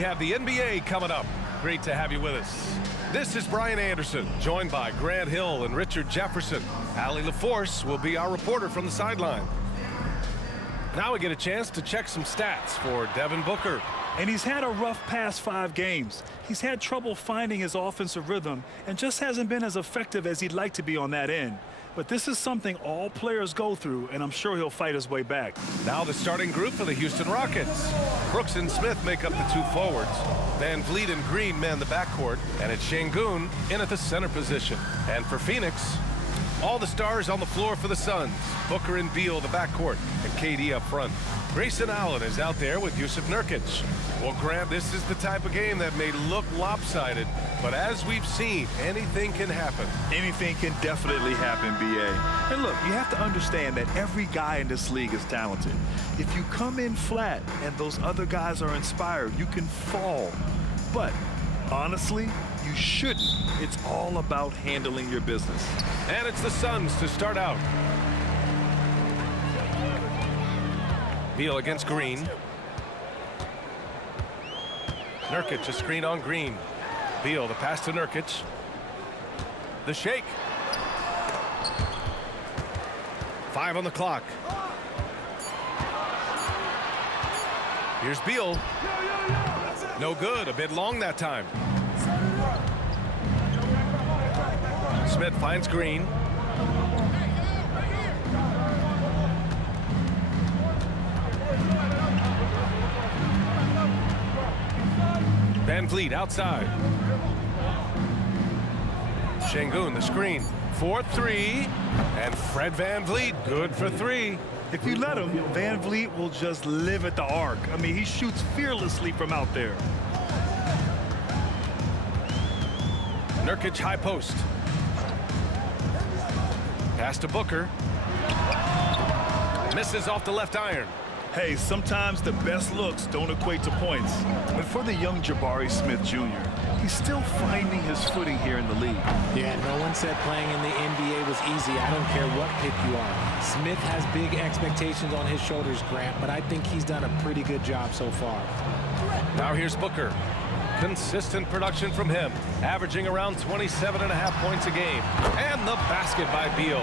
We have the NBA coming up. Great to have you with us. This is Brian Anderson, joined by Grant Hill and Richard Jefferson. Allie LaForce will be our reporter from the sideline. Now we get a chance to check some stats for Devin Booker. And he's had a rough past 5 games. He's had trouble finding his offensive rhythm and just hasn't been as effective as he'd like to be on that end. But this is something all players go through, and I'm sure he'll fight his way back. Now the starting group for the Houston Rockets. Brooks and Smith make up the 2 forwards. Van Vliet and Green man the backcourt, and it's Şengün in at the center position. And for Phoenix, all the stars on the floor for the Suns. Booker and Beal the backcourt, and KD up front. Grayson Allen is out there with Jusuf Nurkic. Well, Grant, this is the type of game that may look lopsided, but as we've seen, anything can happen. Anything can definitely happen, B.A. And look, you have to understand that every guy in this league is talented. If you come in flat and those other guys are inspired, you can fall. But honestly, you shouldn't. It's all about handling your business. And it's the Suns to start out. Beal against Green. Nurkic, a screen on Green. Beal, the pass to Nurkic. The shake. 5 on the clock. Here's Beal. No good, a bit long that time. Smith finds Green. Van Vliet outside. Şengün, the screen. 4-3. And Fred Van Vliet, good for 3. If you let him, Van Vliet will just live at the arc. I mean, he shoots fearlessly from out there. Nurkic high post. Pass to Booker. Misses off the left iron. Hey, sometimes the best looks don't equate to points. But for the young Jabari Smith Jr., he's still finding his footing here in the league. Yeah, no one said playing in the NBA was easy. I don't care what pick you are. Smith has big expectations on his shoulders, Grant, but I think he's done a pretty good job so far. Now here's Booker. Consistent production from him, averaging around 27.5 points a game. And the basket by Beal.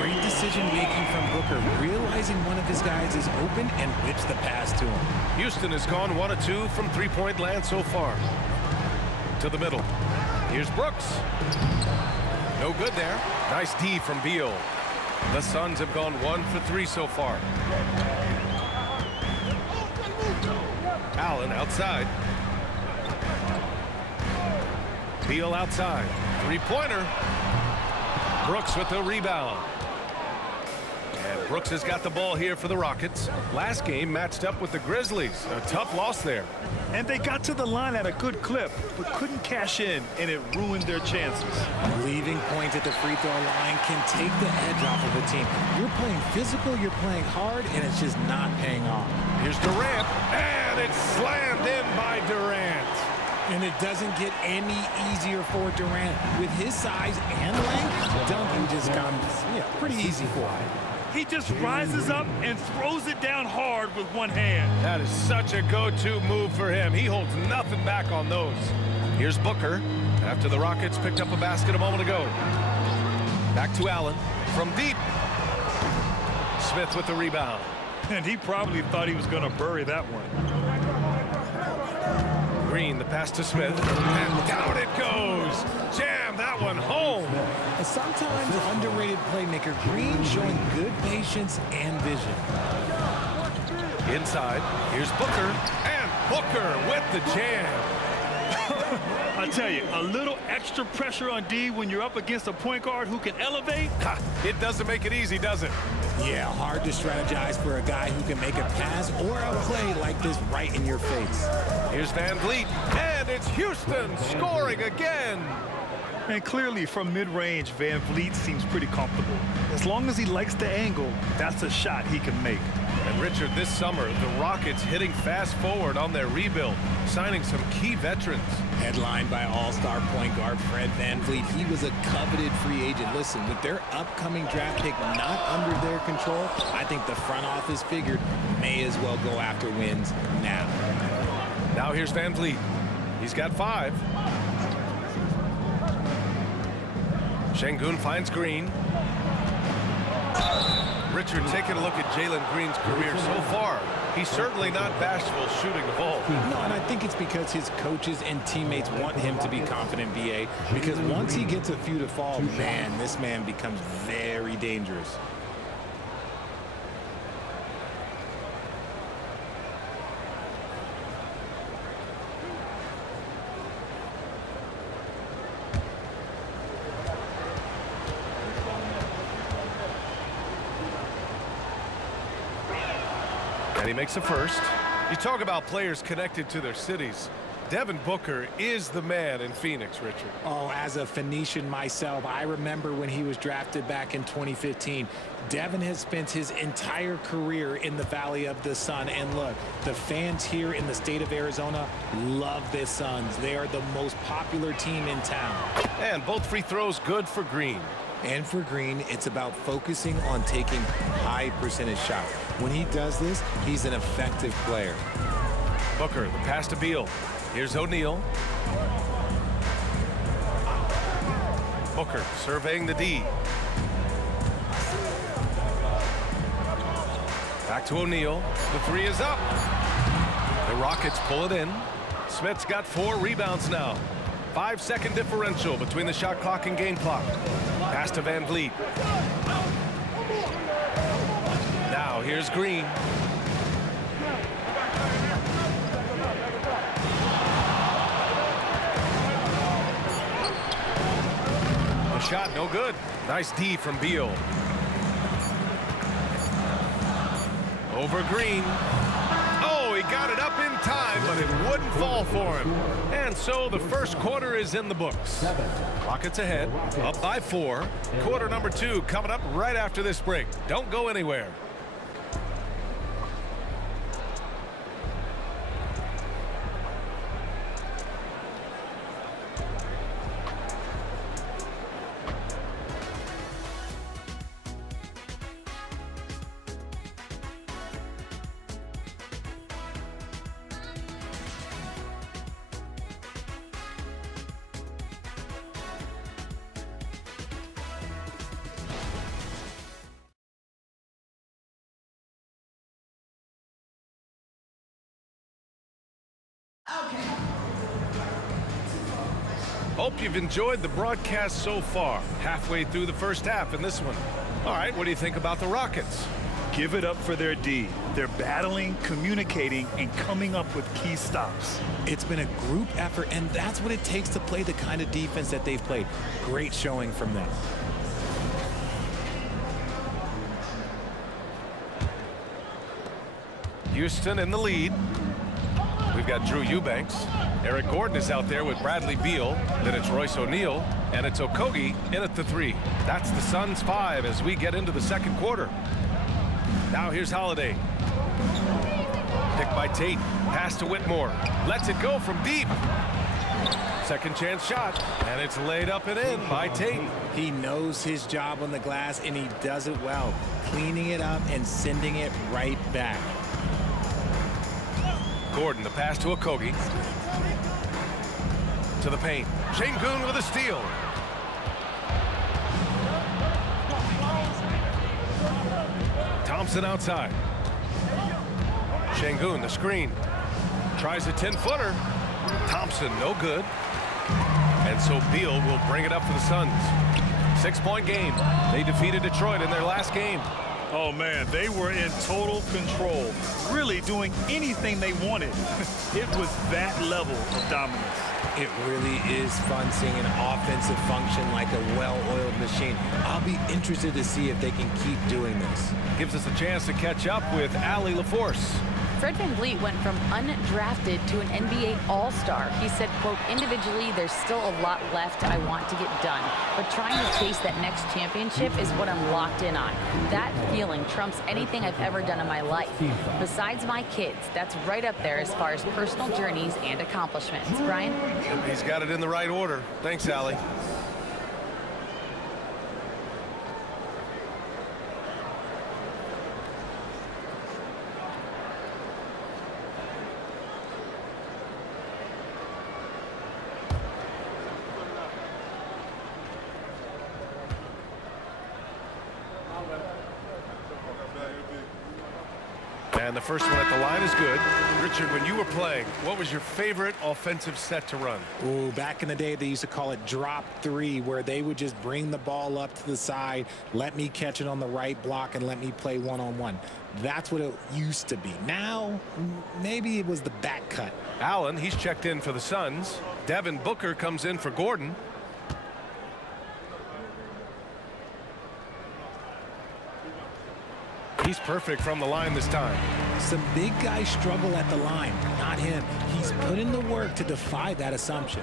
Great decision-making from Booker, realizing one of his guys is open and whips the pass to him. Houston has gone 1 of 2 from three-point land so far. To the middle. Here's Brooks. No good there. Nice D from Beal. The Suns have gone 1 for 3 so far. Allen outside. Beal outside. 3-pointer. Brooks with the rebound. And Brooks has got the ball here for the Rockets. Last game matched up with the Grizzlies. A tough loss there. And they got to the line at a good clip, but couldn't cash in, and it ruined their chances. Leaving points at the free throw line can take the edge off of a team. You're playing physical, you're playing hard, and it's just not paying off. Here's Durant, and it's slammed in by Durant. And it doesn't get any easier for Durant. With his size and length, dunking just comes pretty easy for him. He just rises up and throws it down hard with one hand. That is such a go-to move for him. He holds nothing back on those. Here's Booker after the Rockets picked up a basket a moment ago. Back to Allen from deep. Smith with the rebound. And he probably thought he was going to bury that one. Green, the pass to Smith, and down it goes. Jam that one home. A sometimes underrated playmaker, Green showing good patience and vision. Inside, here's Booker, and Booker with the jam. I tell you, a little extra pressure on D when you're up against a point guard who can elevate. It doesn't make it easy, does it? Yeah, hard to strategize for a guy who can make a pass or a play like this right in your face. Here's Van Vliet, and it's Houston scoring again. And clearly from mid-range, Van Vliet seems pretty comfortable. As long as he likes the angle, that's a shot he can make. And Richard, this summer, the Rockets hitting fast forward on their rebuild, signing some key veterans. Headlined by all-star point guard Fred Van Vliet, he was a coveted free agent. Listen, with their upcoming draft pick not under their control, I think the front office figured may as well go after wins now. Now here's Van Vliet. He's got 5. Şengün finds Green. Richard, taking a look at Jalen Green's career so far, he's certainly not bashful shooting the ball. No, and I think it's because his coaches and teammates want him to be confident, BA, because once he gets a few to fall, man, this man becomes very dangerous. And he makes the first. You talk about players connected to their cities. Devin Booker is the man in Phoenix, Richard. Oh, as a Phoenician myself, I remember when he was drafted back in 2015. Devin has spent his entire career in the Valley of the Sun. And look, the fans here in the state of Arizona love the Suns. They are the most popular team in town. And both free throws good for Green. And for Green, it's about focusing on taking high percentage shots. When he does this, he's an effective player. Booker, the pass to Beal. Here's O'Neal. Booker surveying the D. Back to O'Neal. The 3 is up. The Rockets pull it in. Smith's got 4 rebounds now. 5-second differential between the shot clock and game clock. Pass to Van Vliet. Now here's Green. The shot no good. Nice D from Beal. Over Green. Oh, he got it up in time, but it wouldn't fall for him. And so the first quarter is in the books. Rockets ahead, up by 4. Quarter number 2 coming up right after this break. Don't go anywhere. Hope you've enjoyed the broadcast so far. Halfway through the first half in this one. All right, what do you think about the Rockets? Give it up for their D. They're battling, communicating, and coming up with key stops. It's been a group effort, and that's what it takes to play the kind of defense that they've played. Great showing from them. Houston in the lead. We've got Drew Eubanks. Eric Gordon is out there with Bradley Beal. Then it's Royce O'Neal. And it's Okogie in at the 3. That's the Suns' 5 as we get into the second quarter. Now here's Holiday. Picked by Tate. Pass to Whitmore. Lets it go from deep. Second chance shot. And it's laid up and in by Tate. He knows his job on the glass, and he does it well. Cleaning it up and sending it right back. Gordon, the pass to Okogie. To the paint. Şengün with a steal. Thompson outside. Şengün, the screen. Tries a 10-footer. Thompson, no good. And so Beal will bring it up for the Suns. 6-point game. They defeated Detroit in their last game. Oh, man, they were in total control, really doing anything they wanted. It was that level of dominance. It really is fun seeing an offensive function like a well-oiled machine. I'll be interested to see if they can keep doing this. Gives us a chance to catch up with Allie LaForce. Fred VanVleet went from undrafted to an NBA All-Star. He said, quote, individually, there's still a lot left I want to get done, but trying to chase that next championship is what I'm locked in on. That feeling trumps anything I've ever done in my life. Besides my kids, that's right up there as far as personal journeys and accomplishments. Brian? He's got it in the right order. Thanks, Allie. And the first one at the line is good. Richard, when you were playing, what was your favorite offensive set to run? Ooh, back in the day, they used to call it drop three, where they would just bring the ball up to the side, let me catch it on the right block, and let me play one-on-one. That's what it used to be. Now, maybe it was the back cut. Allen, he's checked in for the Suns. Devin Booker comes in for Gordon. He's perfect from the line this time. Some big guys struggle at the line, not him. He's put in the work to defy that assumption.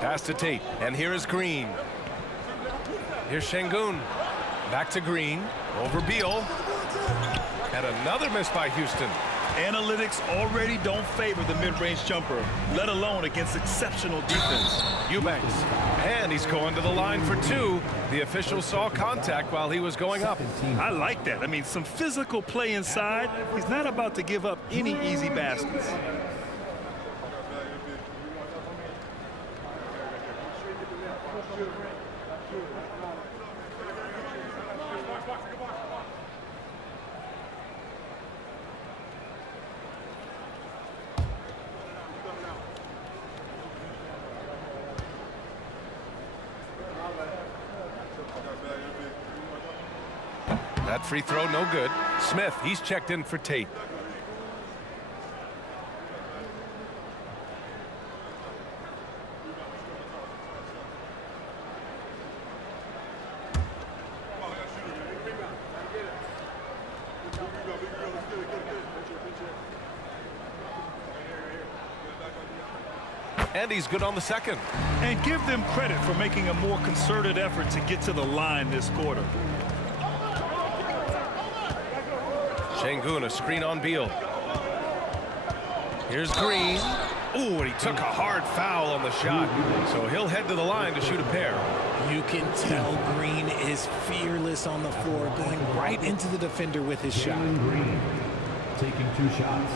Pass to Tate, and here is Green. Here's Şengün. Back to Green, over Beal. And another miss by Houston. Analytics already don't favor the mid-range jumper, let alone against exceptional defense. Eubanks, and he's going to the line for two. The official saw contact while he was going up. I like that. I mean, some physical play inside. He's not about to give up any easy baskets. That free throw, no good. Smith, he's checked in for Tate. And he's good on the second. And give them credit for making a more concerted effort to get to the line this quarter. Şengün, a screen on Beal. Here's Green. Ooh, and he took a hard foul on the shot. So he'll head to the line to shoot a pair. You can tell Green is fearless on the floor, going right into the defender with his shot. Green taking 2 shots.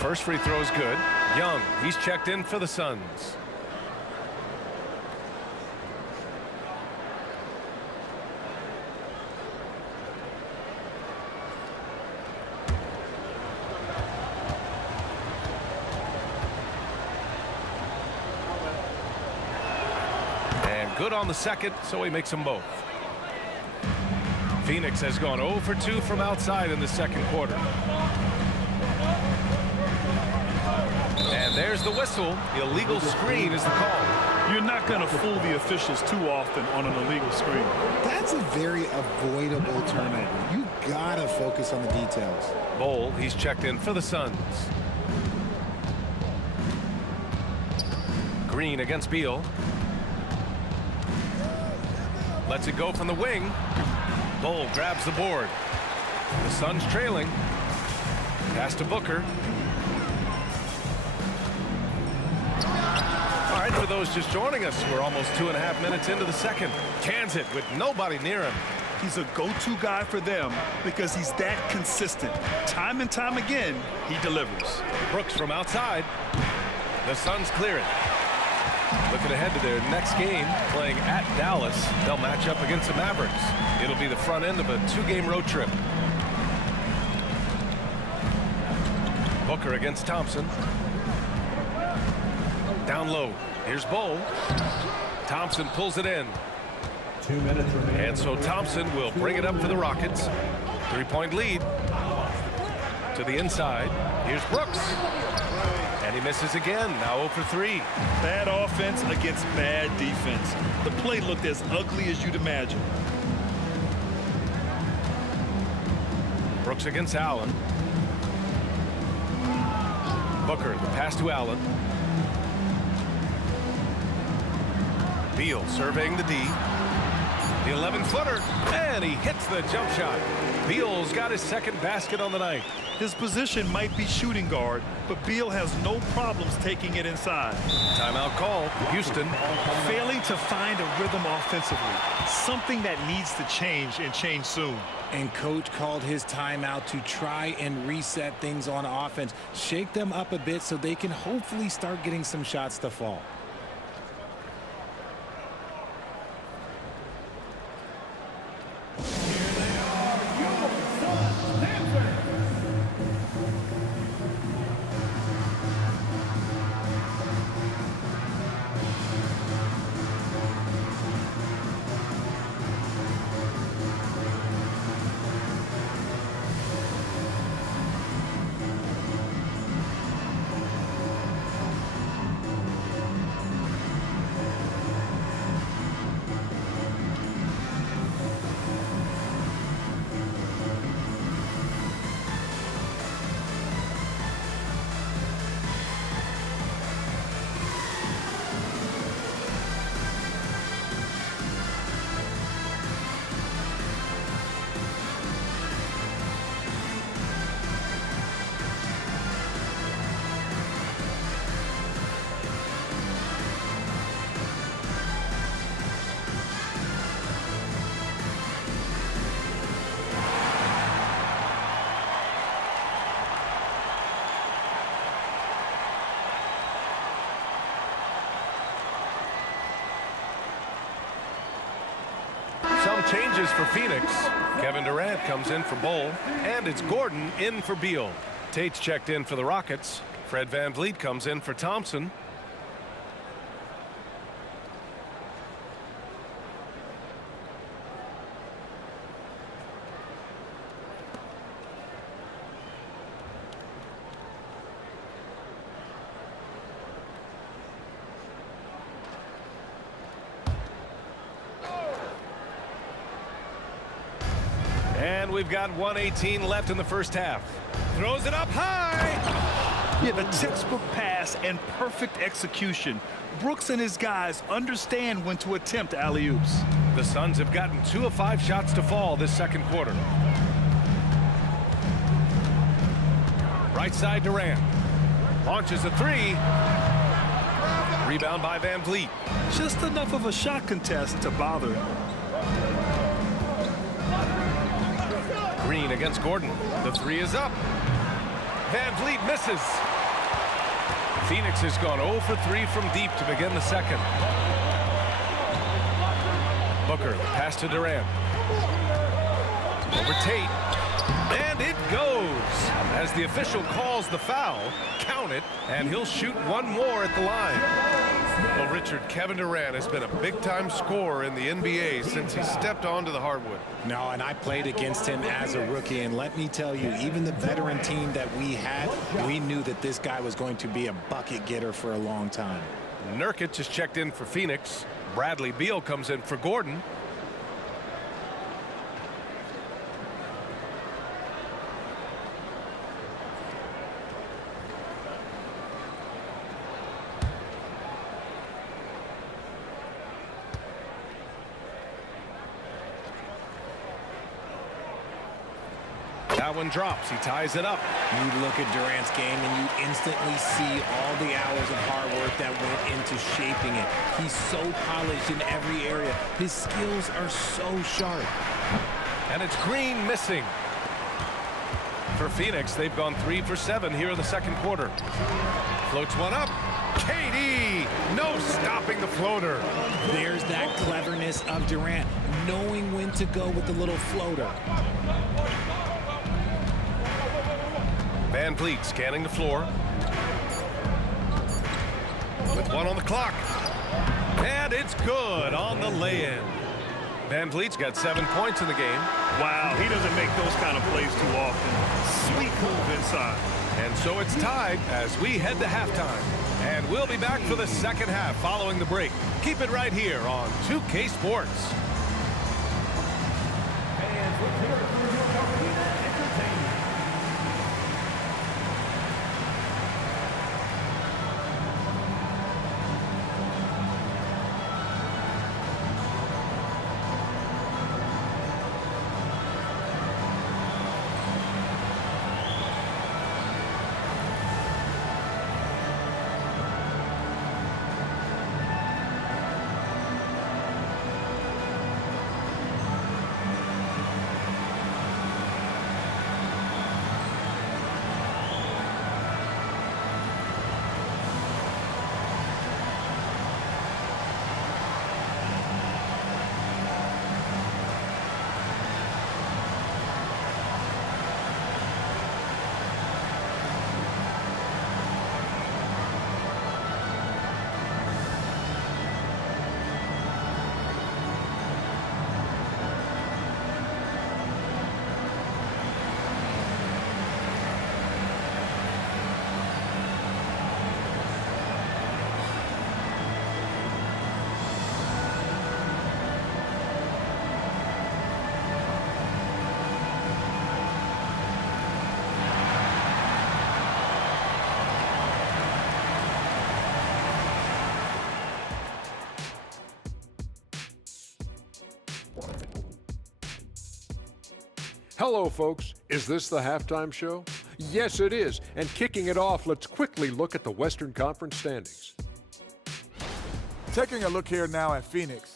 First free throw is good. Young, he's checked in for the Suns. And good on the second, so he makes them both. Phoenix has gone 0 for 2 from outside in the second quarter. And there's the whistle. The illegal screen is the call. You're not going to fool the officials too often on an illegal screen. That's a very avoidable turnover. You gotta focus on the details. Bol, he's checked in for the Suns. Green against Beal. Lets it go from the wing. Bol grabs the board. The Suns trailing. Pass to Booker. All right, for those just joining us, we're almost 2.5 minutes into the second. Cans it with nobody near him. He's a go-to guy for them because he's that consistent. Time and time again, he delivers. Brooks from outside. The Suns clear it. Looking ahead to their next game, playing at Dallas. They'll match up against the Mavericks. It'll be the front end of a 2-game road trip. Booker against Thompson. Down low. Here's Bol. Thompson pulls it in. 2 minutes remaining. And so Thompson will bring it up for the Rockets. 3-point lead. To the inside. Here's Brooks. And he misses again. Now 0 for 3. Bad offense against bad defense. The play looked as ugly as you'd imagine. Brooks against Allen. Booker, the pass to Allen. Beal surveying the D. The 11-footer, and he hits the jump shot. Beal's got his second basket on the night. His position might be shooting guard, but Beal has no problems taking it inside. Timeout called. Houston. Failing to find a rhythm offensively. Something that needs to change and change soon. And coach called his timeout to try and reset things on offense. Shake them up a bit so they can hopefully start getting some shots to fall. Some changes for Phoenix. Kevin Durant comes in for Bol, and it's Gordon in for Beal. Tate's checked in for the Rockets. Fred VanVleet comes in for Thompson. And we've got 1:18 left in the first half. Throws it up high. Yeah, the textbook pass and perfect execution. Brooks and his guys understand when to attempt alley-oops. The Suns have gotten 2 of 5 shots to fall this second quarter. Right side Durant. Launches a 3. Rebound by VanVleet. Just enough of a shot contest to bother him. Green against Gordon. The 3 is up. VanVleet misses. Phoenix has gone 0 for 3 from deep to begin the second. Booker, the pass to Durant. Over Tate. And it goes. As the official calls the foul, count it, and he'll shoot one more at the line. Well, Richard, Kevin Durant has been a big-time scorer in the NBA since he stepped onto the hardwood. No, and I played against him as a rookie, and let me tell you, even the veteran team that we had, we knew that this guy was going to be a bucket getter for a long time. Nurkic is checked in for Phoenix. Bradley Beal comes in for Gordon. That one drops. He ties it up. You look at Durant's game and you instantly see all the hours of hard work that went into shaping it. He's so polished in every area. His skills are so sharp. And it's Green missing. For Phoenix, they've gone 3 for 7 here in the second quarter. Floats one up. KD, no stopping the floater. There's that cleverness of Durant, knowing when to go with the little floater. VanVleet scanning the floor. With 1 on the clock. And it's good on the lay-in. VanVleet's got 7 points in the game. Wow, he doesn't make those kind of plays too often. Sweet move inside. And so it's tied as we head to halftime. And we'll be back for the second half following the break. Keep it right here on 2K Sports. Hello, folks. Is this the halftime show? Yes, it is. And kicking it off, let's quickly look at the Western Conference standings. Taking a look here now at Phoenix,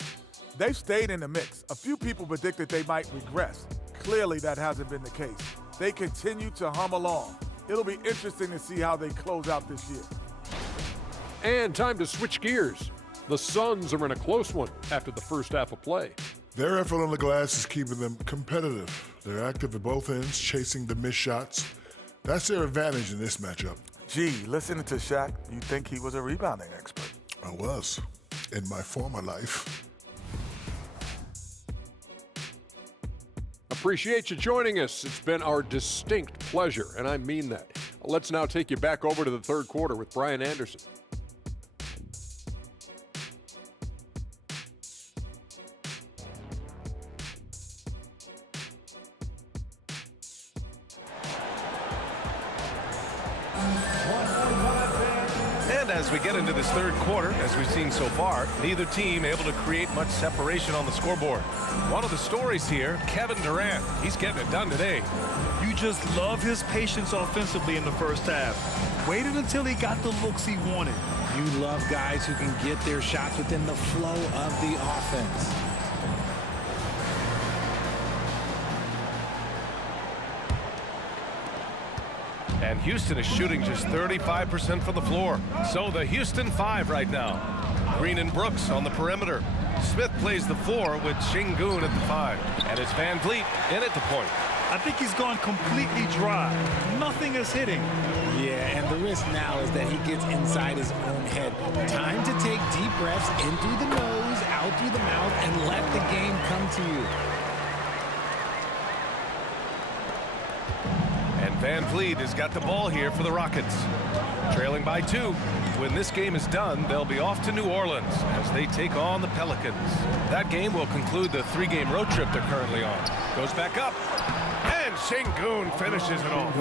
they've stayed in the mix. A few people predicted they might regress. Clearly, that hasn't been the case. They continue to hum along. It'll be interesting to see how they close out this year. And time to switch gears. The Suns are in a close one after the first half of play. Their effort on the glass is keeping them competitive. They're active at both ends, chasing the missed shots. That's their advantage in this matchup. Gee, listening to Shaq, you'd think he was a rebounding expert. I was, in my former life. Appreciate you joining us. It's been our distinct pleasure, and I mean that. Let's now take you back over to the third quarter with Brian Anderson. As we get into this third quarter, as we've seen so far, neither team able to create much separation on the scoreboard. One of the stories here, Kevin Durant. He's getting it done today. You just love his patience offensively in the first half. Waited until he got the looks he wanted. You love guys who can get their shots within the flow of the offense. And Houston is shooting just 35% from the floor. So the Houston 5 right now. Green and Brooks on the perimeter. Smith plays the 4 with Şengün at the 5. And it's Van Vliet in at the point. I think he's gone completely dry. Nothing is hitting. Yeah, and the risk now is that he gets inside his own head. Time to take deep breaths in through the nose, out through the mouth, and let the game come to you. And Van Vliet has got the ball here for the Rockets. Trailing by 2. When this game is done, they'll be off to New Orleans as they take on the Pelicans. That game will conclude the 3-game road trip they're currently on. Goes back up. And Şengün finishes it off.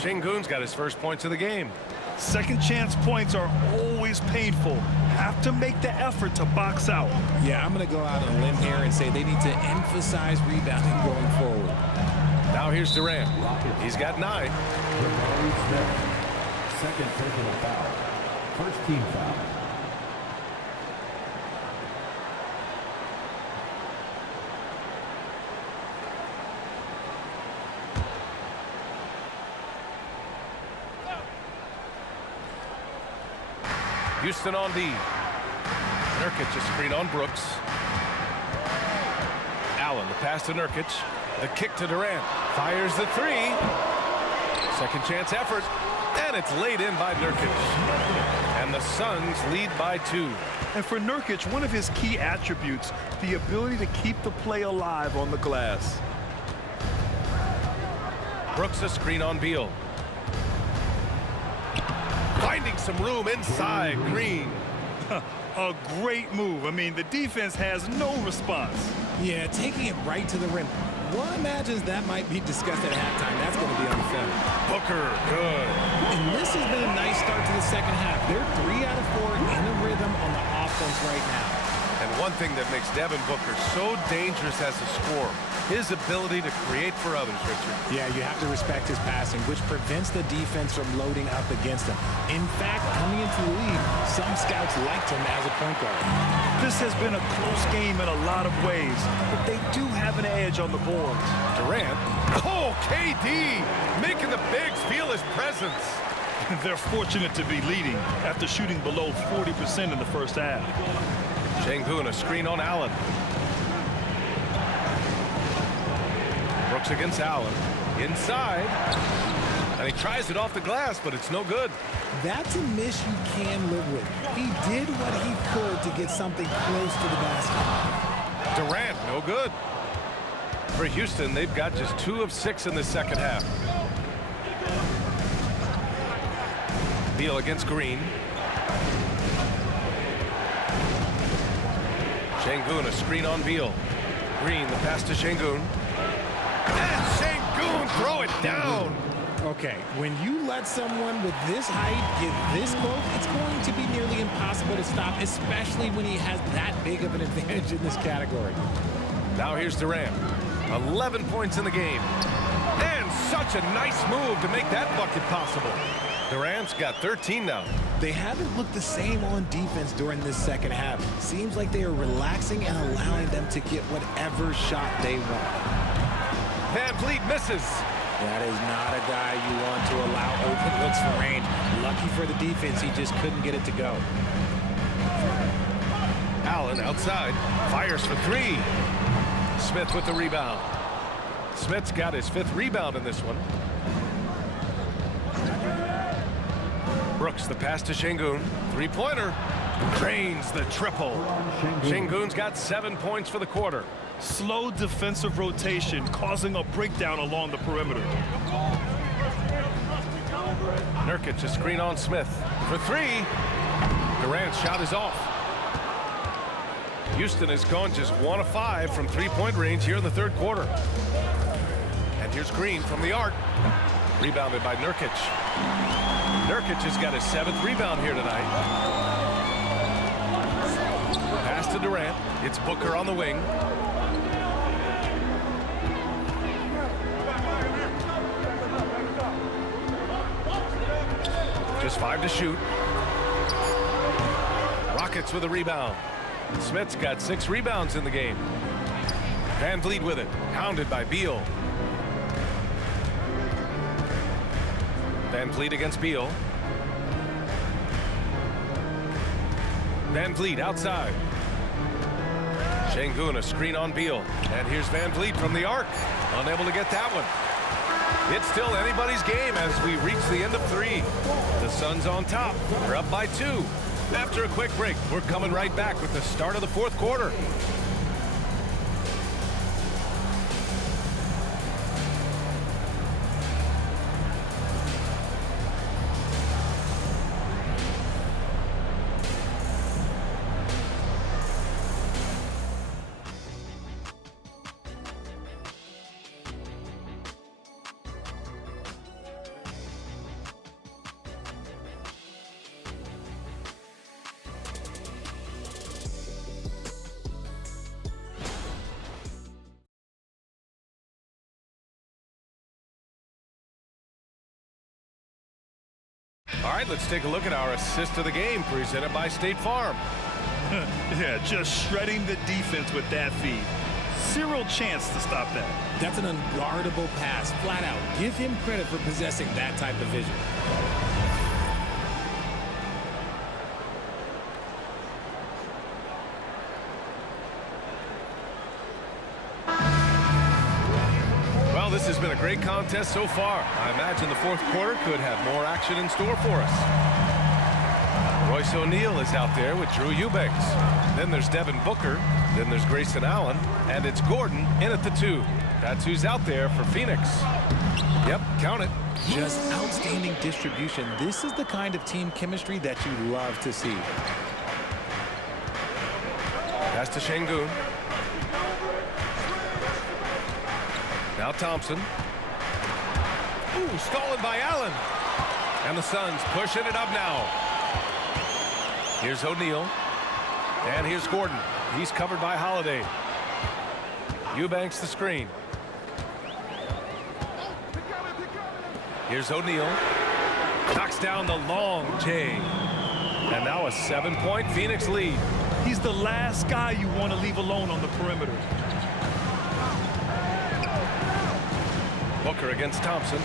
Şengün's got his first points of the game. Second chance points are always painful. Have to make the effort to box out. Yeah, I'm going to go out on a limb here and say they need to emphasize rebounding going forward. Now here's Durant. He's got 9. Second personal foul. First team foul. Houston on D. Nurkic a screen on Brooks. Allen, the pass to Nurkic. The kick to Durant. Fires the 3. Second chance effort. And it's laid in by Nurkic. And the Suns lead by 2. And for Nurkic, one of his key attributes, the ability to keep the play alive on the glass. Brooks a screen on Beal. Finding some room inside Green. A great move. I mean, the defense has no response. Yeah, taking it right to the rim. One imagines that might be discussed at halftime. That's going to be on the film. Booker, good. And this has been a nice start to the second half. They're 3 out of 4 in a rhythm on the offense right now. And one thing that makes Devin Booker so dangerous as a scorer, his ability to create for others, Richard. Yeah, you have to respect his passing, which prevents the defense from loading up against him. In fact, coming into the league, some scouts liked him as a point guard. This has been a close game in a lot of ways, but they do have an edge on the boards. Durant. Oh, KD making the Bigs feel his presence. They're fortunate to be leading after shooting below 40% in the first half. Şengün a screen on Allen. Brooks against Allen. Inside. And he tries it off the glass, but it's no good. That's a miss you can live with. He did what he could to get something close to the basket. Durant, no good. For Houston, they've got just 2 of 6 in the second half. Beal against Green. Şengün a screen on Beal. Green, the pass to Şengün. And Şengün throw it down. Okay, when you let someone with this height get this close, it's going to be nearly impossible to stop, especially when he has that big of an advantage in this category. Now here's Durant. 11 points in the game. Such a nice move to make that bucket possible. Durant's got 13 now. They haven't looked the same on defense during this second half. Seems like they are relaxing and allowing them to get whatever shot they want. Van Vliet misses. That is not a guy you want to allow open looks for range. Lucky for the defense, he just couldn't get it to go. Allen outside, fires for three. Smith with the rebound. Smith's got his 5th rebound in this one. Brooks, the pass to Şengün. Three-pointer. Drains the triple. Şengün's got 7 points for the quarter. Slow defensive rotation causing a breakdown along the perimeter. Nurkic a screen on Smith for three. Durant's shot is off. Houston has gone just 1 of 5 from three-point range here in the third quarter. And here's Green from the arc. Rebounded by Nurkic. Nurkic has got his 7th rebound here tonight. Pass to Durant. It's Booker on the wing. Just 5 to shoot. Rockets with a rebound. Smith's got 6 rebounds in the game. Van Vliet with it. Hounded by Beal. Van Vliet against Beal. Van Vliet outside. Şengün a screen on Beal. And here's Van Vliet from the arc. Unable to get that one. It's still anybody's game as we reach the end of 3. The Suns on top. They're up by 2. After a quick break, we're coming right back with the start of the 4th quarter. All right, let's take a look at our assist of the game presented by State Farm. Yeah, just shredding the defense with that feed. Zero chance to stop that. That's an unguardable pass, flat out. Give him credit for possessing that type of vision. Well, this has been a great contest so far. I imagine the 4th quarter could have more action in store for us. Royce O'Neal is out there with Drew Eubanks. Then there's Devin Booker. Then there's Grayson Allen. And it's Gordon in at the 2. That's who's out there for Phoenix. Yep, count it. Just outstanding distribution. This is the kind of team chemistry that you love to see. Pass to Şengün. Now Thompson. Ooh, stolen by Allen. And the Suns pushing it up now. Here's O'Neal. And here's Gordon. He's covered by Holiday. Eubanks the screen. Here's O'Neal. Knocks down the long J. And now a 7-point Phoenix lead. He's the last guy you want to leave alone on the perimeter. Booker against Thompson.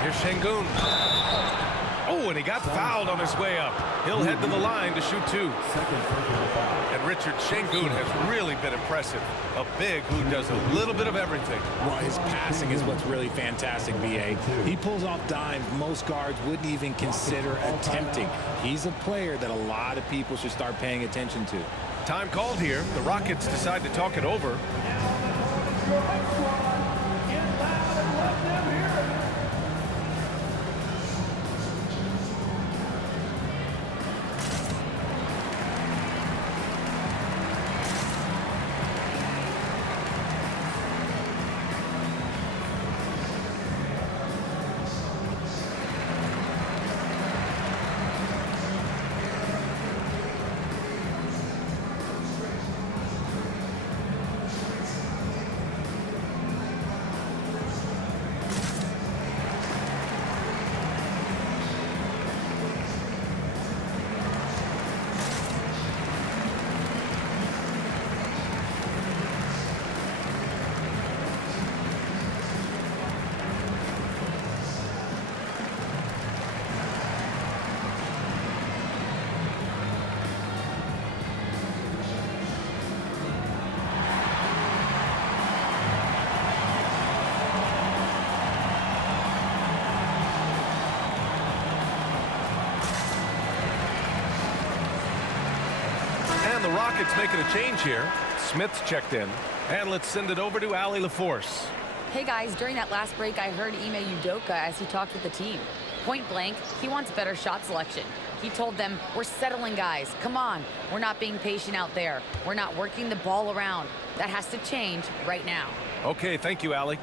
Here's Şengün. Oh, and he got fouled on his way up. He'll head to the line to shoot 2. And Richard, Şengün has really been impressive. A big who does a little bit of everything. Well, his passing is what's really fantastic, B.A. He pulls off dimes most guards wouldn't even consider attempting. He's a player that a lot of people should start paying attention to. Time called here. The Rockets decide to talk it over. the Rockets making a change here. Smith's checked in. And let's send it over to Allie LaForce. Hey guys, during that last break, I heard Ime Udoka as he talked with the team. Point blank, he wants better shot selection. He told them, we're settling, guys. Come on. We're not being patient out there. We're not working the ball around. That has to change right now. Okay, thank you, Allie.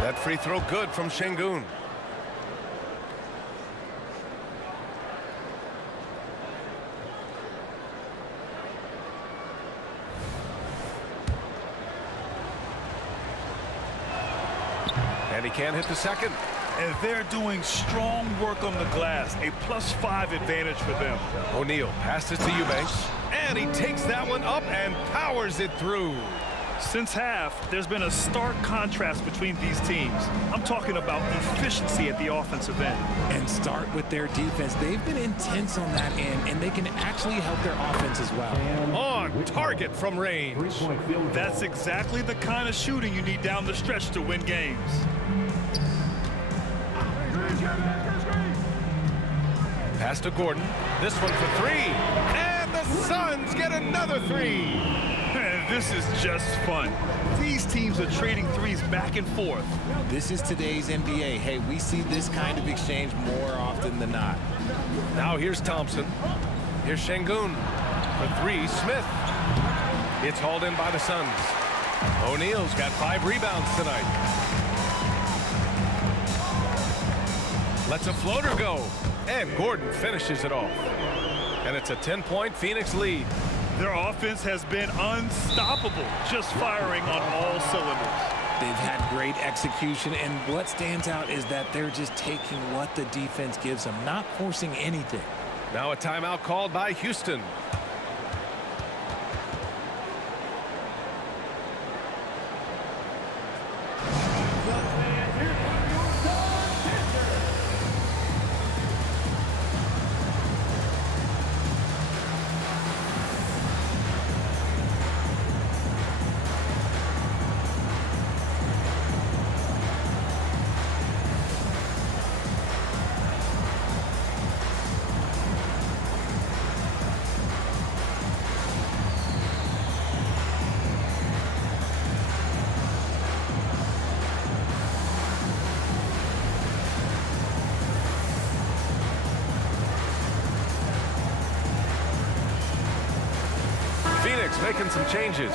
That free throw good from Şengün. And he can't hit the second. And they're doing strong work on the glass. A +5 advantage for them. O'Neal passes to Eubanks. And he takes that one up and powers it through. Since half, there's been a stark contrast between these teams. I'm talking about efficiency at the offensive end. And start with their defense. They've been intense on that end, and they can actually help their offense as well. On target from range. Three-point field goal. That's exactly the kind of shooting you need down the stretch to win games. Pass to Gordon. This one for three. And the Suns get another three. This is just fun. These teams are trading threes back and forth. This is today's NBA. Hey, we see this kind of exchange more often than not. Now here's Thompson. Here's Şengün. For three, Smith. It's hauled in by the Suns. O'Neal's got 5 rebounds tonight. Lets a floater go. And Gordon finishes it off. And it's a 10-point Phoenix lead. Their offense has been unstoppable, just firing on all cylinders. They've had great execution, and what stands out is that they're just taking what the defense gives them, not forcing anything. Now a timeout called by Houston. Phoenix making some changes.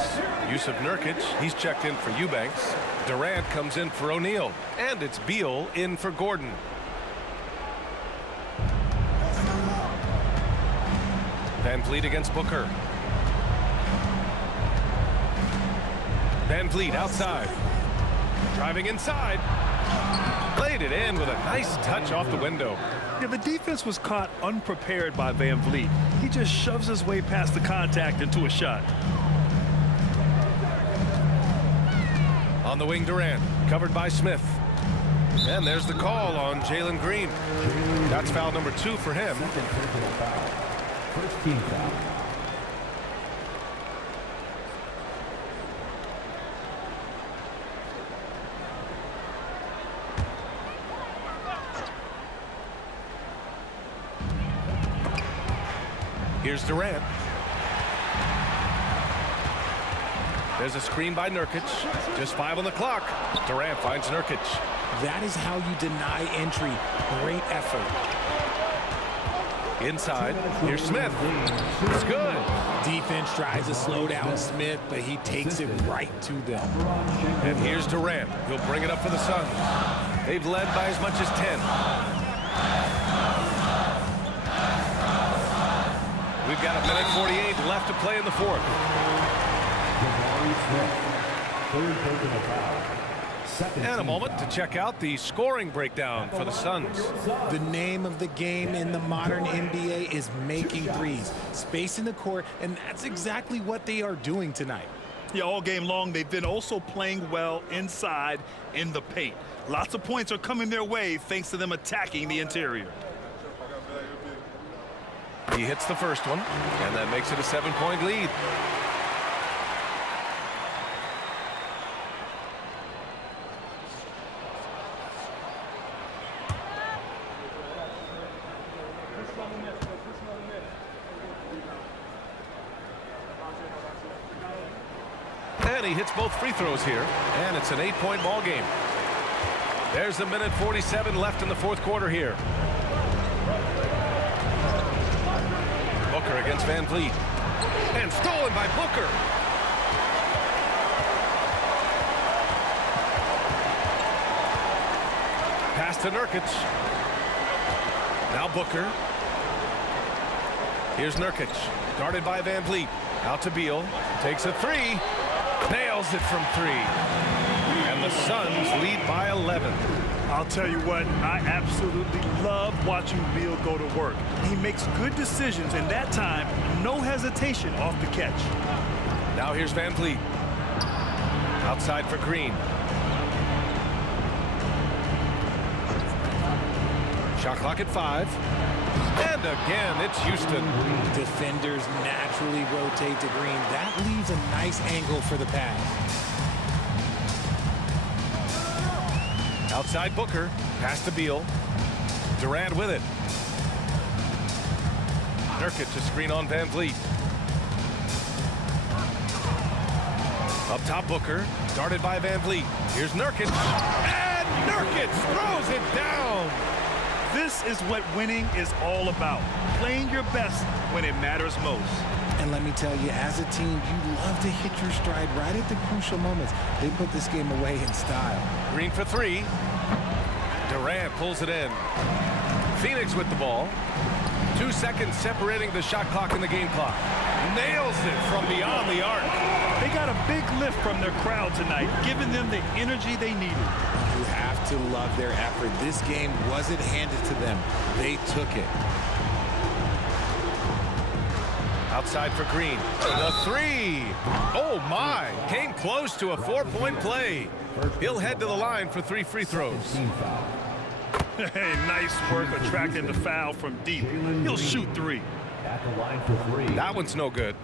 Yusuf Nurkic, he's checked in for Eubanks. Durant comes in for O'Neal. And it's Beal in for Gordon. Van Vliet against Booker. Van Vliet outside. Driving inside. Played it in with a nice touch off the window. Yeah, the defense was caught unprepared by Van Vliet. He just shoves his way past the contact into a shot. On the wing, Durant, covered by Smith. And there's the call on Jalen Green. That's foul number 2 for him. Second personal foul. First team foul. Here's Durant. There's a screen by Nurkic. Just 5 on the clock. Durant finds Nurkic. That is how you deny entry. Great effort. Inside. Here's Smith. It's good. Defense tries to slow down Smith, but he takes it right to them. And here's Durant. He'll bring it up for the Suns. They've led by as much as 10. We've got 1:48 left to play in the fourth. Third personal foul. Second And a team moment foul. to check out the scoring breakdown for the Suns. The name of the game in the modern NBA is making threes. Space in the court, and that's exactly what they are doing tonight. Yeah, all game long, they've been also playing well inside in the paint. Lots of points are coming their way thanks to them attacking the interior. He hits the first one, and that makes it a 7-point lead. And he hits both free throws here, and it's an 8-point ball game. There's a minute 47 left in the fourth quarter here. Booker against Van Vliet. And stolen by Booker. Pass to Nurkic. Now Booker. Here's Nurkic. Guarded by Van Vliet. Out to Beal. Takes a three. Nails it from three. And the Suns lead by 11. I'll tell you what, I absolutely love watching Beal go to work. He makes good decisions, and that time, no hesitation off the catch. Now here's Van Vliet. Outside for Green. Shot clock at 5. And again, it's Houston. Defenders naturally rotate to Green. That leaves a nice angle for the pass. Outside Booker. Pass to Beal. Durant with it. Nurkic to screen on Van Vliet. Up top Booker. Guarded by Van Vliet. Here's Nurkic. And Nurkic throws it down. This is what winning is all about. Playing your best when it matters most. And let me tell you, as a team, you love to hit your stride right at the crucial moments. They put this game away in style. Green for 3. Durant pulls it in. Phoenix with the ball. 2 seconds separating the shot clock and the game clock. Nails it from beyond the arc. They got a big lift from their crowd tonight, giving them the energy they needed. You have to love their effort. This game wasn't handed to them. They took it. Outside for Green. The 3. Oh, my. Came close to a 4-point play. He'll head to the line for 3 free throws. Hey, nice work attracting the foul from deep. He'll shoot 3. At the line for 3. That one's no good.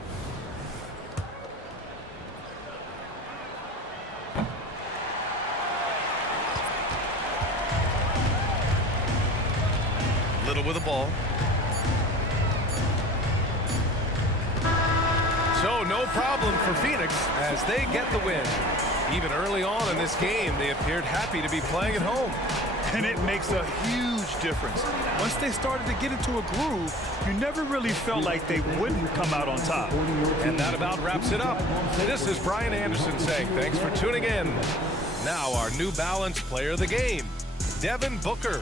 Little with the ball. So no problem for Phoenix as they get the win. Even early on in this game, they appeared happy to be playing at home. And it makes a huge difference. Once they started to get into a groove, you never really felt like they wouldn't come out on top. And that about wraps it up. This is Brian Anderson saying thanks for tuning in. Now our New Balance player of the game, Devin Booker.